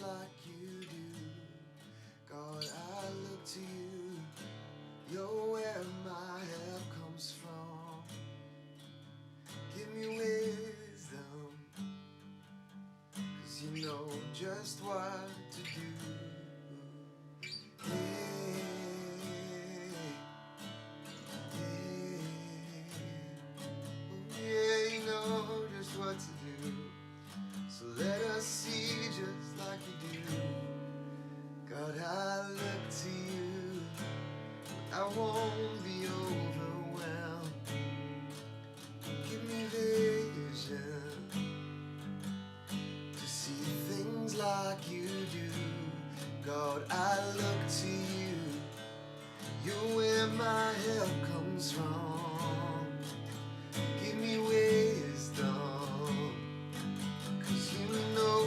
like you do. God, I look to you. You're where my help comes from. Give me wisdom, 'cause you know just what to do. Yeah, you know just what to do. So let us see just like you do. God, I look to you. I won't be overwhelmed. Give me vision to see things like you do. God, I look to you. You're where my help comes from. Give me wisdom, 'cause you know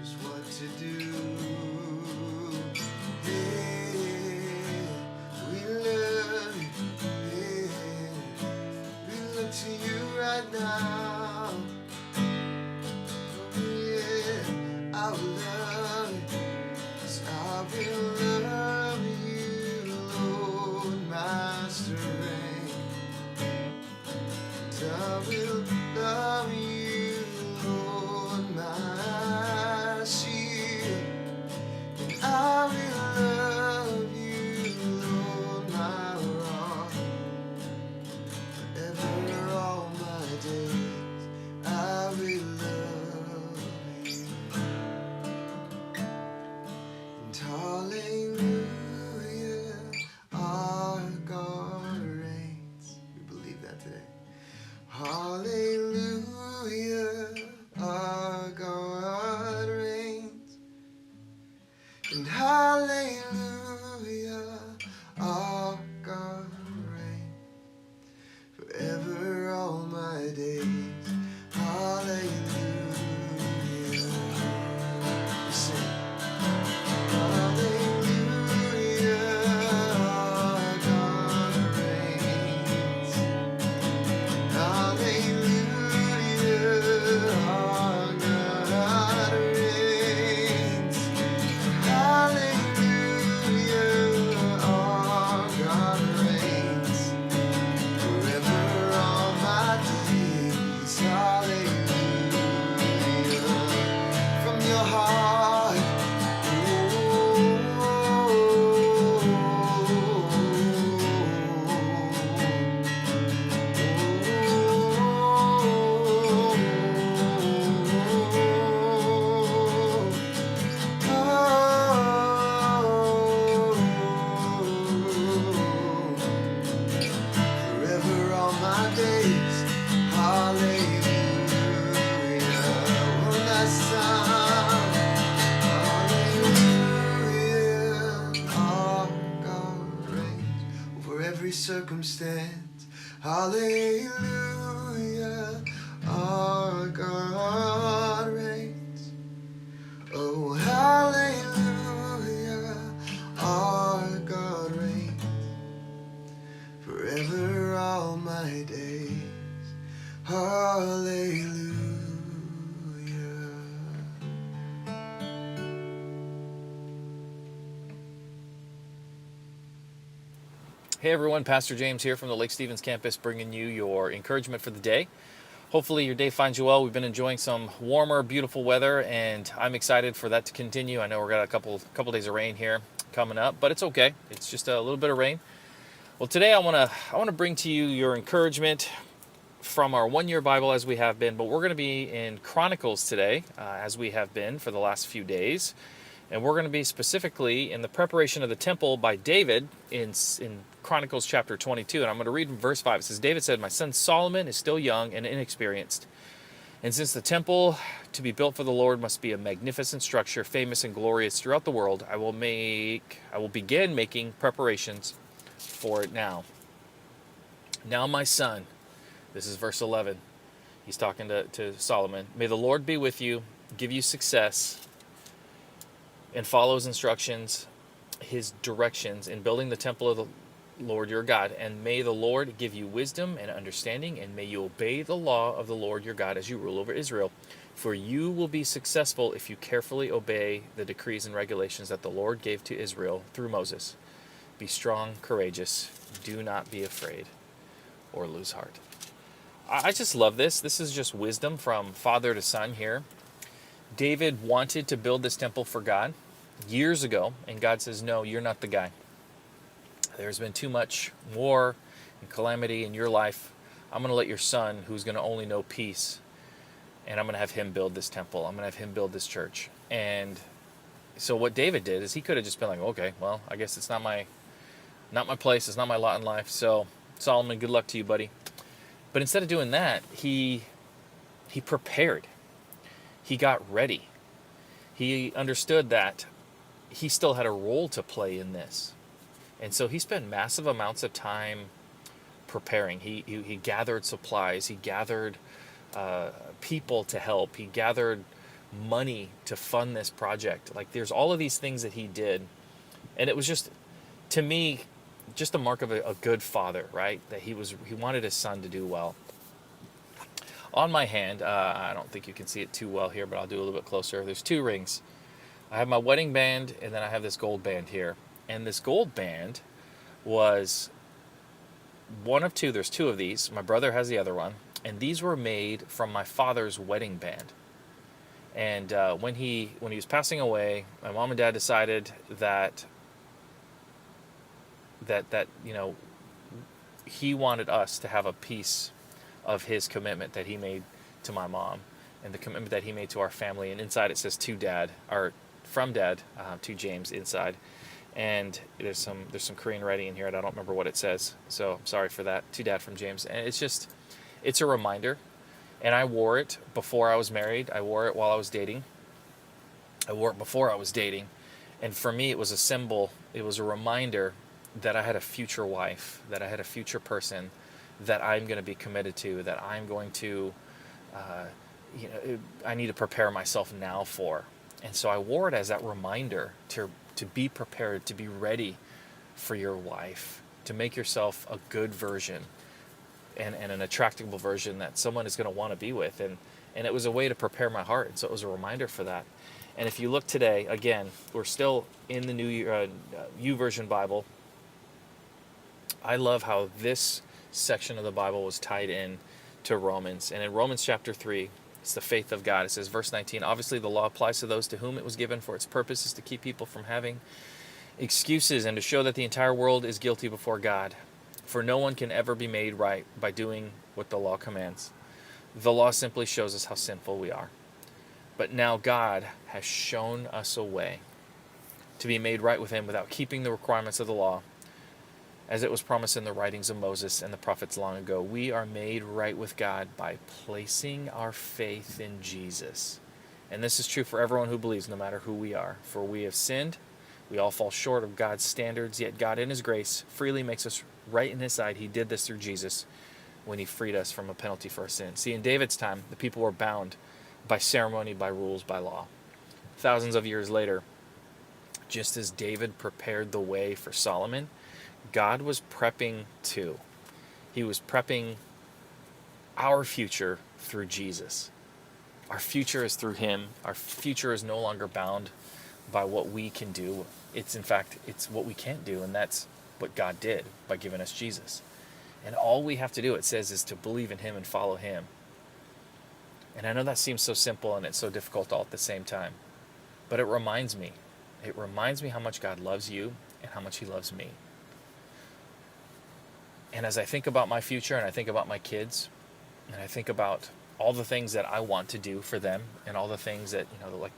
just what to do. Yeah, we love you. Yeah, we look to you right now. Oh yeah, I will love you, 'cause I will love you, Lord, my strength. I will love you, Lord, my shield. And I will love you, Lord, my rock. Forever all my days, I will love you. And hallelujah, our God reigns. We believe that today. Hallelujah, our God reigns. And hallelujah, our God reigns. Forever all my days, hallelujah. We sing. Hallelujah, our God reigns. Hallelujah, our God reigns. Hallelujah, our God reigns. Forever all my days. Hallelujah. From your heart. Forever all my days, hallelujah. One last time, hallelujah. Our God reigns over every circumstance, hallelujah. Our God reigns. Oh, hallelujah, our God reigns. Forever all my days, hallelujah. Hey everyone, Pastor James here from the Lake Stevens campus bringing you your encouragement for the day. Hopefully your day finds you well. We've been enjoying some warmer, beautiful weather, and I'm excited for that to continue. I know we've got a couple days of rain here coming up, but it's okay. It's just a little bit of rain. Well, today I want to bring to you your encouragement from our one-year Bible as we have been, but we're going to be in Chronicles today, as we have been for the last few days. And we're going to be specifically in the preparation of the temple by David in Chronicles chapter 22. And I'm going to read from verse 5. It says, David said, "My son Solomon is still young and inexperienced. And since the temple to be built for the Lord must be a magnificent structure, famous and glorious throughout the world, I will begin making preparations for it now. Now, my son," this is verse 11. He's talking to Solomon. "May the Lord be with you, give you success, and follow his instructions, his directions in building the temple of the Lord your God. And may the Lord give you wisdom and understanding, and may you obey the law of the Lord your God as you rule over Israel. For you will be successful if you carefully obey the decrees and regulations that the Lord gave to Israel through Moses. Be strong, courageous. Do not be afraid or lose heart. I just love this. This is just wisdom from father to son here. David wanted to build this temple for God years ago, and God says, no, you're not the guy. There's been too much war and calamity in your life. I'm going to let your son, who's going to only know peace, and I'm going to have him build this temple. I'm going to have him build this church. And so what David did is he could have just been like, okay, well, I guess it's not my place. It's not my lot in life. So Solomon, good luck to you, buddy. But instead of doing that, he prepared. He got ready. He understood that he still had a role to play in this. And so he spent massive amounts of time preparing. He gathered supplies. He gathered people to help. He gathered money to fund this project. Like, there's all of these things that he did. And it was just, to me, just a mark of a good father, right? That he wanted his son to do well. On my hand, I don't think you can see it too well here, but I'll do a little bit closer. There's 2 rings. I have my wedding band, and then I have this gold band here. And this gold band was one of 2. There's 2 of these. My brother has the other one. And these were made from my father's wedding band. And when he was passing away, my mom and dad decided that he wanted us to have a piece of his commitment that he made to my mom, and the commitment that he made to our family. And inside it says to Dad, or from Dad to James inside. And there's some Korean writing in here, and I don't remember what it says, so I'm sorry for that. To Dad from James. And it's a reminder. And I wore it before I was married. I wore it while I was dating. I wore it before I was dating. And for me, it was a symbol. It was a reminder that I had a future wife, that I had a future person that I'm going to be committed to, that I'm going to, I need to prepare myself now for. And so I wore it as that reminder to be prepared, to be ready for your wife, to make yourself a good version and an attractable version that someone is going to want to be with. And it was a way to prepare my heart. And so it was a reminder for that. And if you look today, again, we're still in the New YouVersion Bible. I love how this section of the Bible was tied in to Romans. And in Romans chapter 3, it's the faith of God. It says, verse 19, obviously the law applies to those to whom it was given, for its purpose is to keep people from having excuses and to show that the entire world is guilty before God. For no one can ever be made right by doing what the law commands. The law simply shows us how sinful we are. But now God has shown us a way to be made right with him without keeping the requirements of the law, as it was promised in the writings of Moses and the prophets long ago. We are made right with God by placing our faith in Jesus. And this is true for everyone who believes, no matter who we are. For we have sinned. We all fall short of God's standards, yet God in his grace freely makes us right in his sight. He did this through Jesus when he freed us from a penalty for our sin. See, in David's time, the people were bound by ceremony, by rules, by law. Thousands of years later, just as David prepared the way for Solomon, God was prepping too. He was prepping our future through Jesus. Our future is through him. Our future is no longer bound by what we can do. It's what we can't do, and that's what God did by giving us Jesus. And all we have to do, it says, is to believe in him and follow him. And I know that seems so simple and it's so difficult all at the same time. But it reminds me how much God loves you and how much he loves me. And as I think about my future and I think about my kids, and I think about all the things that I want to do for them and all the things that,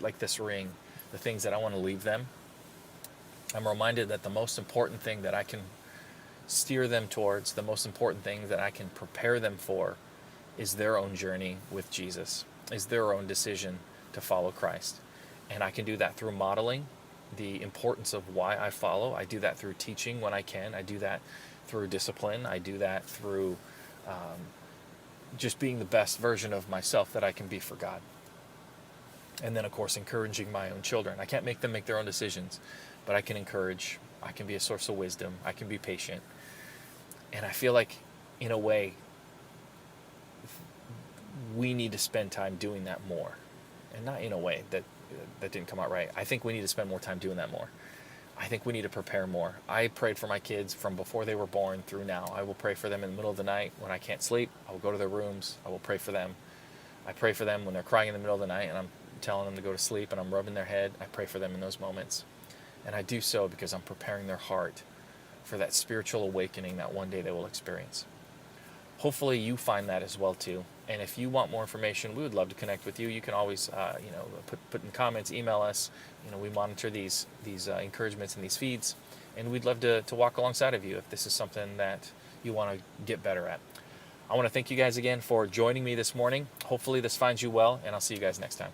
like this ring, the things that I want to leave them, I'm reminded that the most important thing that I can steer them towards, the most important thing that I can prepare them for, is their own journey with Jesus, is their own decision to follow Christ. And I can do that through modeling the importance of why I follow. I do that through teaching when I can. I do that through discipline. I do that through just being the best version of myself that I can be for God. And then, of course, encouraging my own children. I can't make them make their own decisions, but I can encourage. I can be a source of wisdom. I can be patient. And I feel like, in a way, we need to spend time doing that more. and not in a way that didn't come out right. I think we need to spend more time doing that more. I think we need to prepare more. I prayed for my kids from before they were born through now. I will pray for them in the middle of the night when I can't sleep. I will go to their rooms. I will pray for them. I pray for them when they're crying in the middle of the night and I'm telling them to go to sleep and I'm rubbing their head. I pray for them in those moments. And I do so because I'm preparing their heart for that spiritual awakening that one day they will experience. Hopefully you find that as well too. And if you want more information, we would love to connect with you. You can always, put in comments, email us. We monitor these encouragements and these feeds, and we'd love to walk alongside of you if this is something that you want to get better at. I want to thank you guys again for joining me this morning. Hopefully this finds you well, and I'll see you guys next time.